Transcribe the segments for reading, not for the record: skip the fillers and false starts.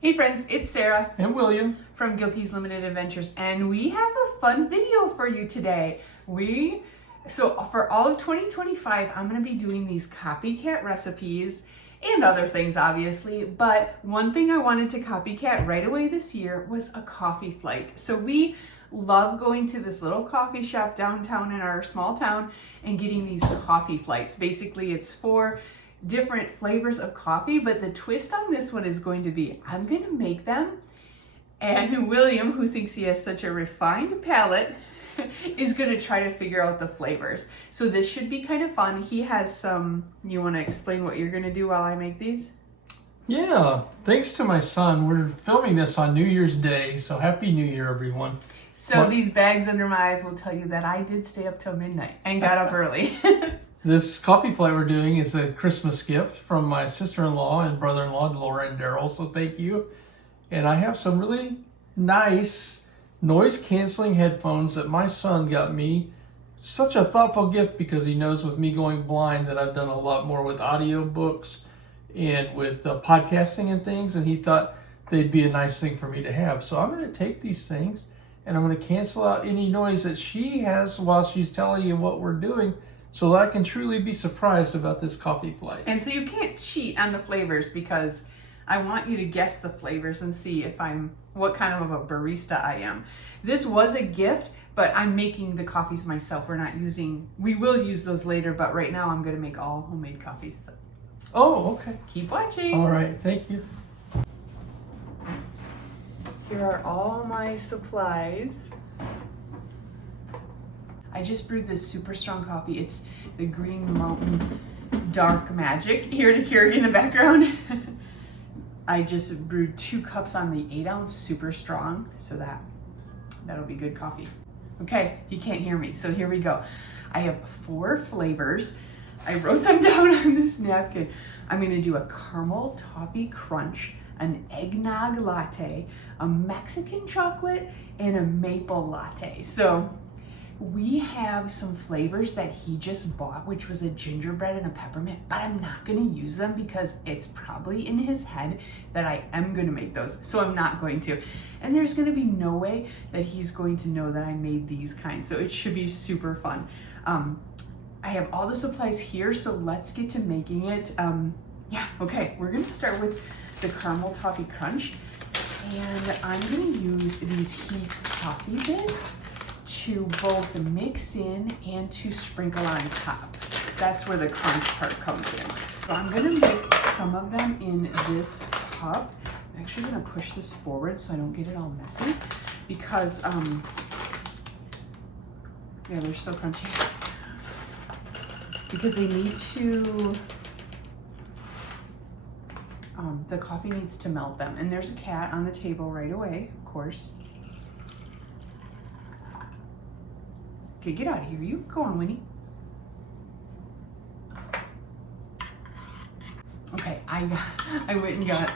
Hey friends, it's Sarah and William from Gilkey's Limited Adventures, and we have a fun video for you today. So for all of 2025, I'm going to be doing these copycat recipes and other things obviously, but one thing I wanted to copycat right away this year was a coffee flight. So we love going to this little coffee shop downtown in our small town and getting these coffee flights. Basically, it's for different flavors of coffee, but the twist on this one is going to be I'm going to make them, and William, who thinks he has such a refined palate, is going to try to figure out the flavors. So this should be kind of fun. He has some. You want to explain what you're going to do while I make these? Yeah, thanks to my son. We're filming this on New Year's Day, so Happy New Year, everyone. So these bags under my eyes will tell you that I did stay up till midnight and got up early. This coffee flight we're doing is a Christmas gift from my sister-in-law and brother-in-law, Laura and Daryl, so thank you. And I have some really nice noise-canceling headphones that my son got me. Such a thoughtful gift because he knows with me going blind that I've done a lot more with audiobooks and with podcasting and things, and he thought they'd be a nice thing for me to have. So I'm going to take these things and I'm going to cancel out any noise that she has while she's telling you what we're doing, so that I can truly be surprised about this coffee flight. And so you can't cheat on the flavors because I want you to guess the flavors and see if what kind of a barista I am. This was a gift, but I'm making the coffees myself. We will use those later, but right now I'm going to make all homemade coffees. So Oh, okay. keep watching. All right, thank you. Here are all my supplies. I just brewed this super strong coffee. It's the Green Mountain Dark Magic here to carry in the background. I just brewed 2 cups on the 8-ounce super strong, so that'll be good coffee. Okay, you can't hear me, so here we go. I have 4 flavors. I wrote them down on this napkin. I'm gonna do a caramel toffee crunch, an eggnog latte, a Mexican chocolate, and a maple latte. So we have some flavors that he just bought, which was a gingerbread and a peppermint, but I'm not gonna use them because it's probably in his head that I am gonna make those, so I'm not going to. And there's gonna be no way that he's going to know that I made these kinds, so it should be super fun. I have all the supplies here, so let's get to making it. Okay, we're gonna start with the caramel toffee crunch, and I'm gonna use these Heath coffee bits to both mix in and to sprinkle on top. That's where the crunch part comes in. So I'm gonna make some of them in this cup. I'm actually gonna push this forward so I don't get it all messy because, yeah, they're so crunchy. Because they need to, the coffee needs to melt them. And there's a cat on the table right away, of course. Okay, get out of here. You go on, Winnie. Okay, I went and got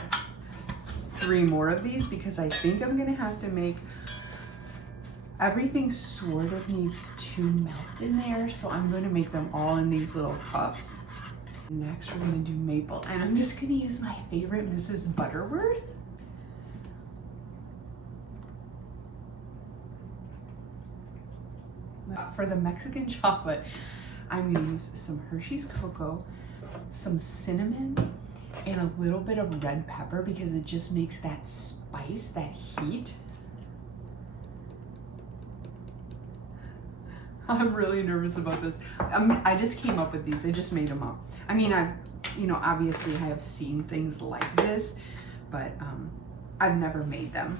3 more of these because I think I'm gonna have to make everything sort of needs to melt in there. So I'm gonna make them all in these little cups. Next, we're gonna do maple, and I'm just gonna use my favorite Mrs. Butterworth. For the Mexican chocolate, I'm gonna use some Hershey's cocoa, some cinnamon, and a little bit of red pepper because it just makes that spice, that heat. I'm really nervous about this. I just came up with these. I just made them up. I mean, obviously I have seen things like this, but I've never made them.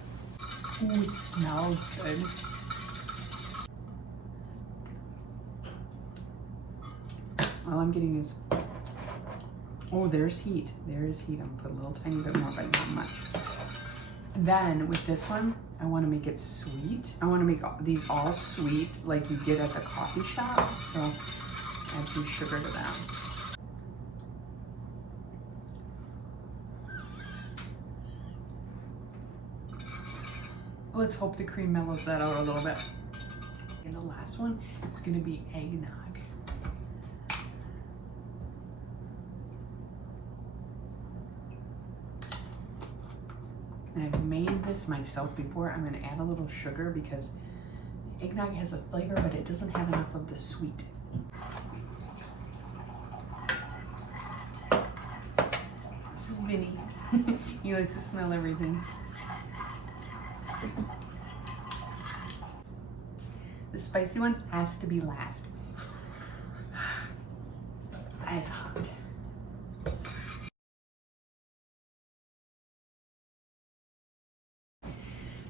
Ooh, it smells good. All I'm getting is, oh, there's heat. There is heat. I'm gonna put a little tiny bit more, but not much. Then with this one, I want to make it sweet. I want to make these all sweet like you get at the coffee shop. So add some sugar to that. Let's hope the cream mellows that out a little bit. And the last one is going to be eggnog. And I've made this myself before. I'm gonna add a little sugar because eggnog has a flavor, but it doesn't have enough of the sweet. This is Vinny. He likes to smell everything. The spicy one has to be last. It's hot.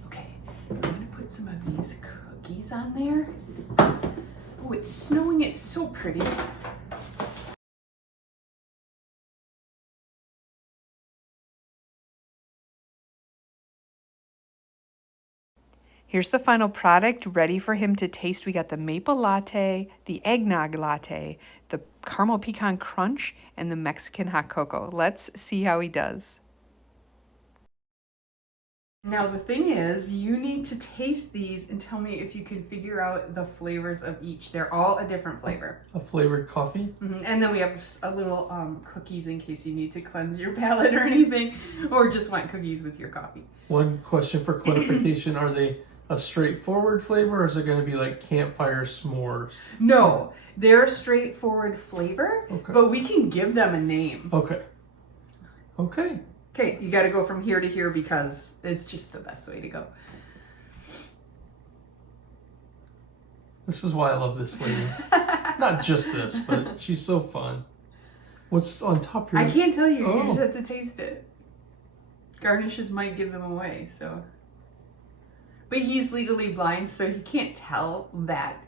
Okay, I'm gonna put some of these cookies on there. Oh, it's snowing. It's so pretty. Here's the final product ready for him to taste. We got the maple latte, the eggnog latte, the caramel pecan crunch, and the Mexican hot cocoa. Let's see how he does. Now the thing is, you need to taste these and tell me if you can figure out the flavors of each. They're all a different flavor. A flavored coffee? Mm-hmm. And then we have a little cookies in case you need to cleanse your palate or anything, or just want cookies with your coffee. One question for clarification, are they a straightforward flavor, or is it going to be like campfire s'mores? No, they're a straightforward flavor, Okay. but we can give them a name. Okay. Okay. Okay, you got to go from here to here because it's just the best way to go. This is why I love this lady. Not just this, but she's so fun. What's on top here? I can't tell you. Oh. You just have to taste it. Garnishes might give them away, so. But he's legally blind, so he can't tell that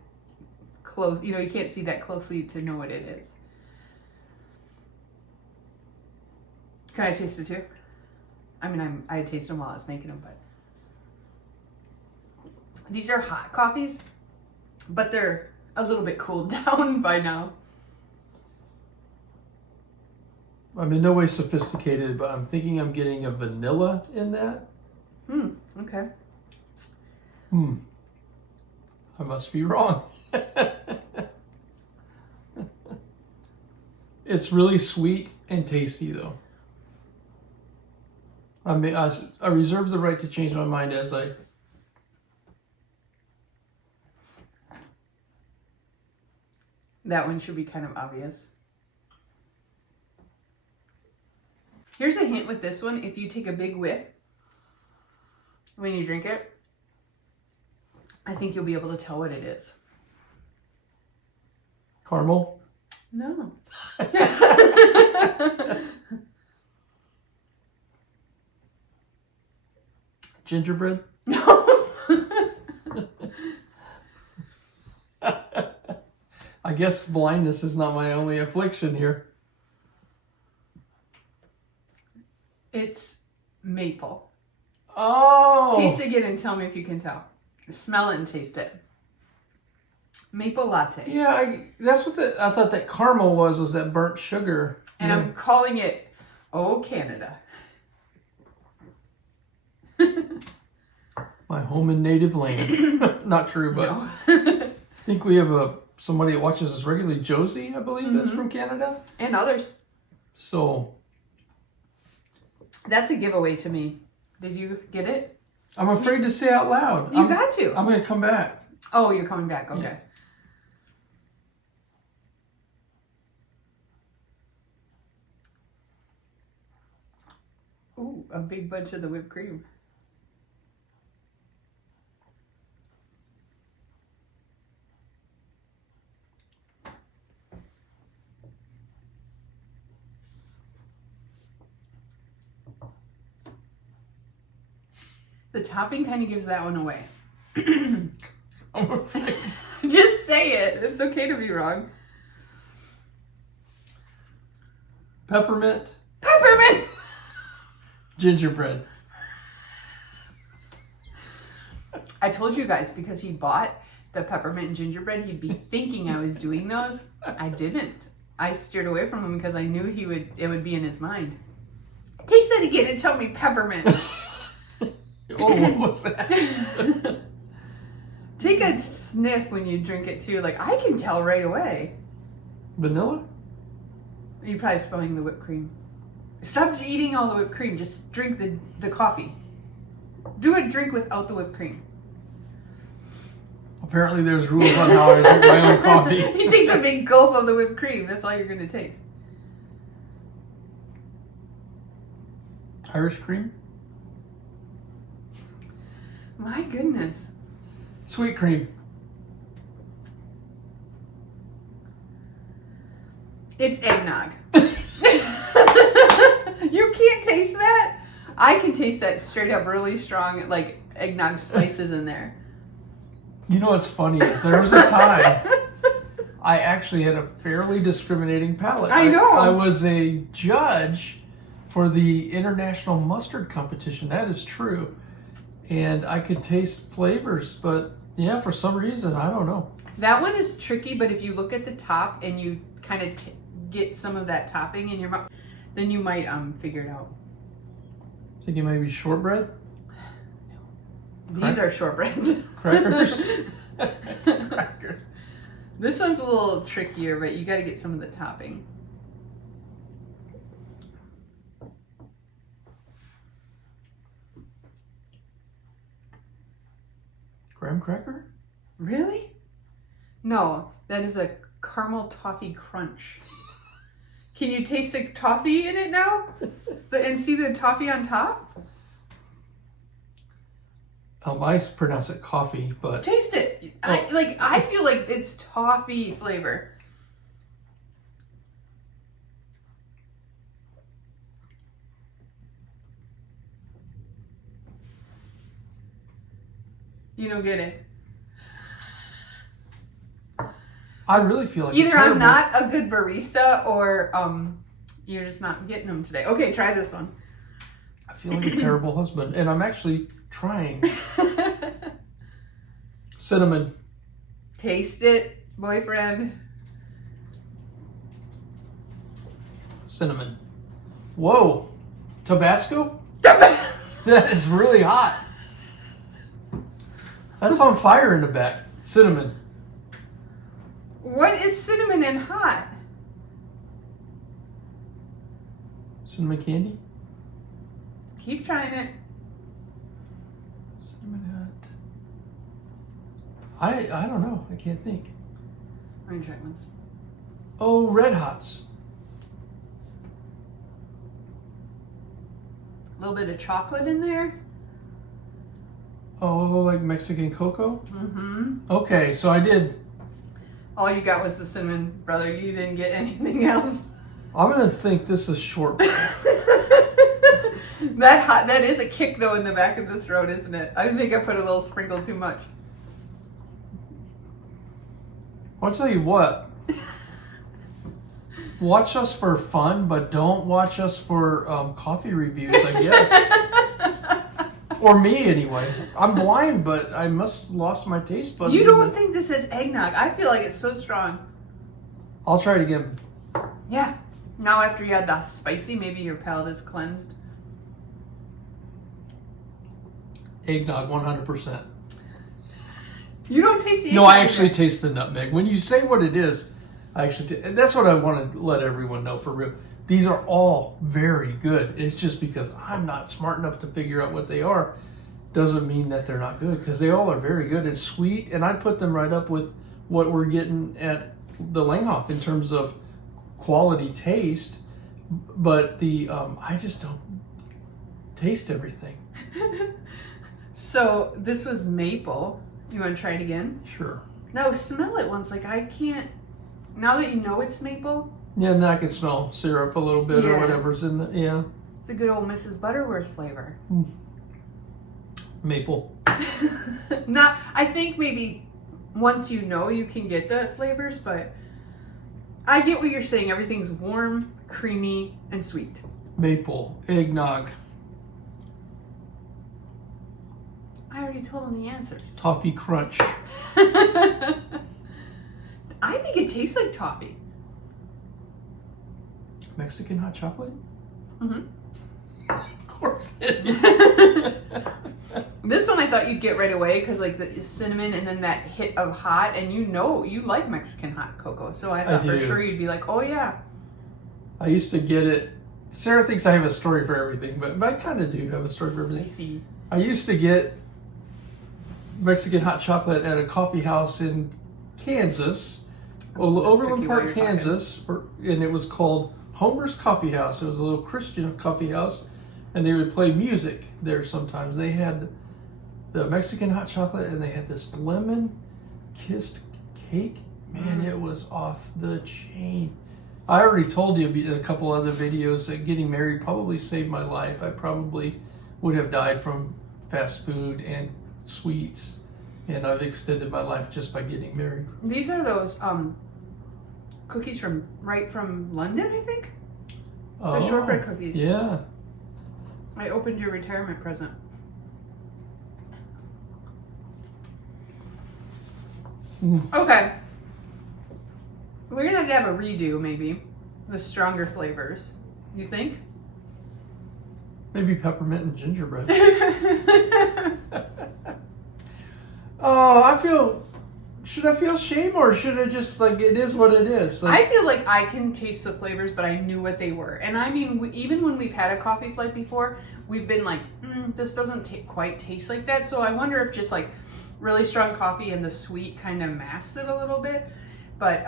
close. You know, he can't see that closely to know what it is. Can I taste it too? I mean, I tasted them while I was making them, but. These are hot coffees, but they're a little bit cooled down by now. I'm in no way sophisticated, but I'm thinking I'm getting a vanilla in that. Okay. I must be wrong. It's really sweet and tasty, though. I reserve the right to change my mind as I... That one should be kind of obvious. Here's a hint with this one. If you take a big whiff when you drink it, I think you'll be able to tell what it is. Caramel? No. Gingerbread? No. I guess blindness is not my only affliction here. It's maple. Oh! Taste it again and tell me if you can tell. Smell it and taste it. Maple latte. Yeah, that's what I thought that caramel was that burnt sugar. And I'm calling it Oh Canada. My home and native land. Not true, but No. I think we have somebody that watches us regularly, Josie, I believe, is from Canada. And others. So That's a giveaway to me. Did you get it? I'm afraid to say out loud. You got to. I'm going to come back. Oh, you're coming back. Okay. Yeah. Ooh, a big bunch of the whipped cream. The topping kind of gives that one away. I'm afraid. Just say it. It's okay to be wrong. Peppermint. Peppermint! Gingerbread. I told you guys because he bought the peppermint and gingerbread, he'd be thinking I was doing those. I didn't. I steered away from him because I knew it would be in his mind. Taste it again and tell me peppermint. Oh, what was that? Take a sniff when you drink it too. Like, I can tell right away. Vanilla? You're probably spilling the whipped cream. Stop eating all the whipped cream. Just drink the coffee. Do a drink without the whipped cream. Apparently there's rules on how I drink my own coffee. He takes a big gulp of the whipped cream. That's all you're going to taste. Irish cream? My goodness. Sweet cream. It's eggnog. You can't taste that? I can taste that straight up really strong, like eggnog spices in there. You know what's funny is there was a time I actually had a fairly discriminating palate. I know. I was a judge for the international mustard competition. That is true. And I could taste flavors, but yeah, for some reason, I don't know. That one is tricky, but if you look at the top and you kind of get some of that topping in your mouth, then you might figure it out. Think it might be shortbread? These are shortbreads. Crackers? Crackers. This one's a little trickier, but you got to get some of the topping. Graham cracker? Really? No, that is a caramel toffee crunch. Can you taste the toffee in it now? And see the toffee on top? I pronounce it coffee, but Taste it. I feel like it's toffee flavor. You don't get it. I really feel like Either I'm not a good barista or you're just not getting them today. Okay, try this one. I feel like a terrible husband, and I'm actually trying. Cinnamon. Taste it, boyfriend. Cinnamon. Whoa. Tabasco? That is really hot. That's on fire in the back. Cinnamon. What is cinnamon and hot? Cinnamon candy? Keep trying it. Cinnamon hot. I don't know. I can't think. Let me try once. Oh, Red Hots. A little bit of chocolate in there. Oh, like Mexican cocoa? Mm-hmm. Okay, so I did. All you got was the cinnamon, brother. You didn't get anything else. I'm going to think this is shortbread. That is a kick, though, in the back of the throat, isn't it? I think I put a little sprinkle too much. I'll tell you what. Watch us for fun, but don't watch us for coffee reviews, I guess. Or me, anyway. I'm blind, but I must have lost my taste buds. You don't think this is eggnog? I feel like it's so strong. I'll try it again. Yeah. Now after you had the spicy, maybe your palate is cleansed. Eggnog, 100%. You don't taste the eggnog? No, I actually taste the nutmeg. When you say what it is, I actually and that's what I want to let everyone know for real. These are all very good. It's just because I'm not smart enough to figure out what they are doesn't mean that they're not good, because they all are very good. It's sweet, and I put them right up with what we're getting at the Langhoff in terms of quality taste, but the I just don't taste everything. So this was maple. You want to try it again? Sure. No, smell it once. Like, I can't. Now that you know it's maple, Yeah, and I can smell syrup a little bit or Yeah. whatever's in the, yeah. it's a good old Mrs. Butterworth flavor. Maple. Not. I think maybe once you know, you can get the flavors, but I get what you're saying. Everything's warm, creamy, and sweet. Maple. Eggnog. I already told him the answers. Toffee crunch. I think it tastes like toffee. Mexican hot chocolate? Mm-hmm. Of course it. This one I thought you'd get right away because like the cinnamon and then that hit of hot, and you know you like Mexican hot cocoa, so I thought for do. sure you'd be like, oh yeah. I used to get it Sarah thinks I have a story for everything, but I kind of do have a story for everything. Spicy. I used to get Mexican hot chocolate at a coffee house in Kansas, Overland Park, Kansas, and it was called Homer's Coffee House. It was a little Christian coffee house, and they would play music there sometimes. They had the Mexican hot chocolate, and they had this lemon-kissed cake. Man, it was off the chain. I already told you in a couple other videos that getting married probably saved my life. I probably would have died from fast food and sweets, and I've extended my life just by getting married. These are those cookies from London, I think. The shortbread cookies. Yeah. I opened your retirement present. Okay. We're gonna have to have a redo, maybe, with stronger flavors. You think? Maybe peppermint and gingerbread. Oh, should I feel shame, or should I just, like, it is what it is? Like, I feel like I can taste the flavors, but I knew what they were. And I mean, even when we've had a coffee flight before, we've been like, this doesn't quite taste like that. So I wonder if just like really strong coffee and the sweet kind of masks it a little bit. But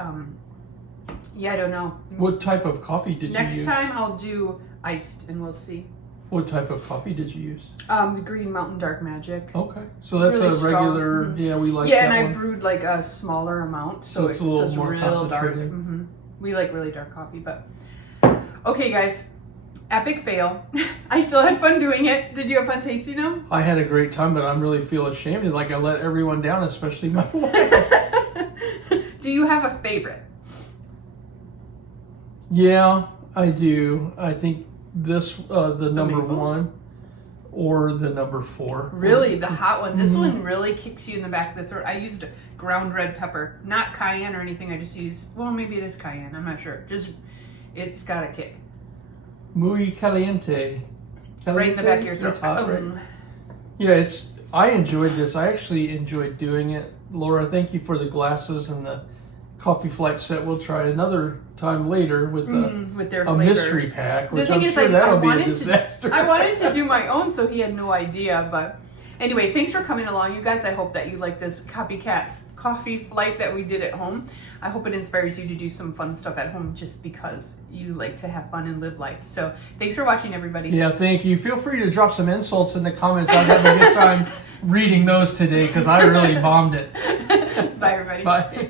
yeah, I don't know. What type of coffee did you use? Next time I'll do iced, and we'll see. What type of coffee did you use? The Green Mountain Dark Magic. Okay, so that's Really a regular. strong. Yeah, we like. Yeah, that and one. I brewed like a smaller amount, so it's a little more real dark. concentrated. We like really dark coffee, but okay, guys. Epic fail. I still had fun doing it. Did you have fun tasting them? I had a great time, but I'm really feel ashamed. Like I let everyone down, especially my wife. Do you have a favorite? Yeah, I do. I think this the number maple? 1 or the number 4. Really, the hot one. This one really kicks you in the back of the throat. I used ground red pepper, not cayenne or anything. I just used, well, maybe it is cayenne. I'm not sure. Just, it's got a kick. Muy caliente. Right in the back of your throat. It's hot, right? Yeah, I enjoyed this. I actually enjoyed doing it. Laura, thank you for the glasses and the coffee flight set. We'll try another time later with their a flavors. mystery pack, which The thing I'm is, sure like, that'll be a disaster. I wanted to do my own, so he had no idea. But anyway, thanks for coming along, you guys. I hope that you like this Copycat coffee flight that we did at home. I hope it inspires you to do some fun stuff at home just because you like to have fun and live life. So thanks for watching, everybody. Yeah, thank you. Feel free to drop some insults in the comments. I'll have a good time reading those today because I really bombed it. Bye, everybody. Bye.